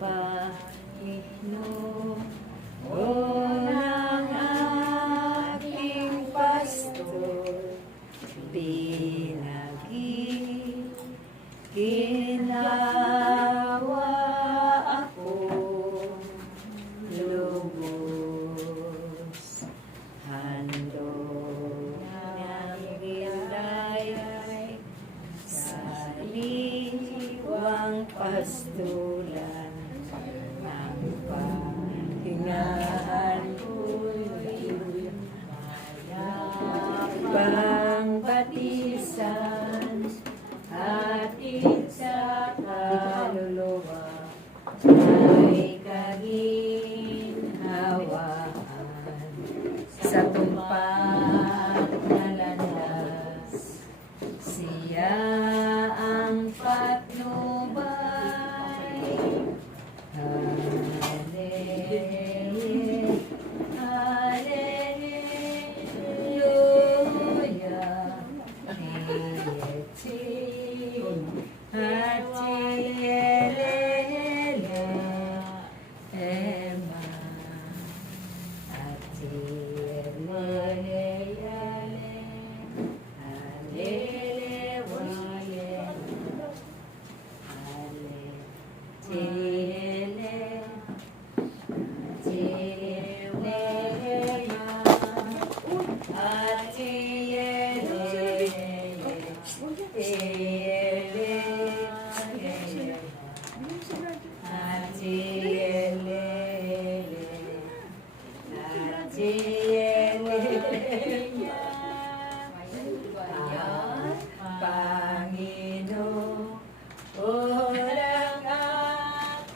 Panginoon ng aking pastor, ginawa ako lubos, handog ng gilay sa liwang pastulan ng pahingahan ko'y mayabang batisan, hatid sa kaluluwa ay kaginhawaan sa tumpak na landas. Siya ang patnubay. Hallelujah. Panginoon ang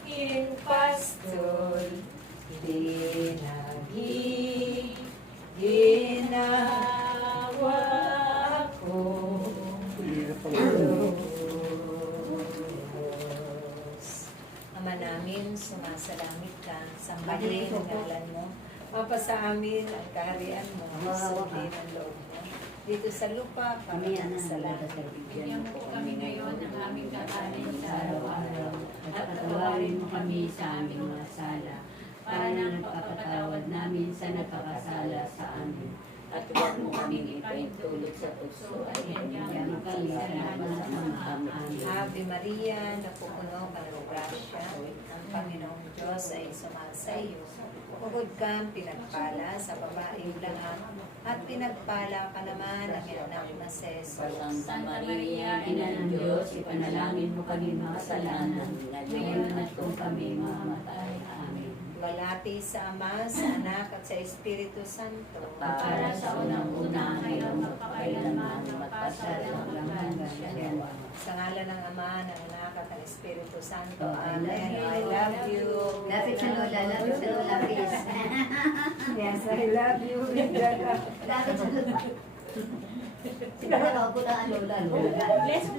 aking pastor, ginawa ako lubos. Ama namin, sumasalamit ka, sambahin ang ngalan mo. Mapa sa amin ang kaharian mo, sundin ang loob mo. Dito sa lupa, kami ang salamat. Bigyan mo kami ngayon ng aming kakanin sa araw-araw at patawarin mo kami sa aming mga sala para nang pagpapatawad namin sa nagkakasala sa amin. At huwag mo kaming ipaintulot sa tukso at hingyan mo kami sa lahat ng amin. Ave Maria, napupuno ka ng grasya, ang Panginoong Diyos ay sumasa iyo. Bukod kang pinagpala sa babaeng lahat, at pinagpala ka naman ang iyong anak na si Jesus. Santa Maria, Ina ng Diyos, ipanalangin mo kami makasalanan, ngayon at kung kami mamamatay. Amen. Walati sa Ama, sa Anak, at sa Espiritu Santo. Para sa unang-una, ngayon, magpakailanman, magpasalang hanggang Sa ngalan ng Ama, ng Anak, at ng Espiritu Santo. Amen. I love you. Lapit sa lola, please. Yes, I love you. Lapit sa lola. Siguro ako po na ang lola. Bless.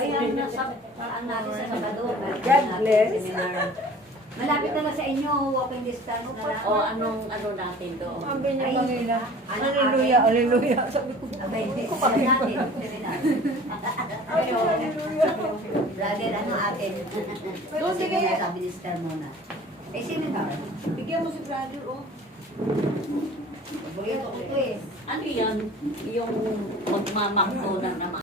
Ayan, ang natin sa Salvador. God bless. Malapit na sa inyo, walking distance na lang. O anong natin doon? Ang binyang Panginoon. Hallelujah, hallelujah. Sabi ko, Abay, hindi ko natin. Brother, ano atin? Doon, sige. Sa minister muna. Eh, sino ka? bigyan mo si brother, oh. Paborito ko to eh. Ano yan? Yung magmamakto na naman.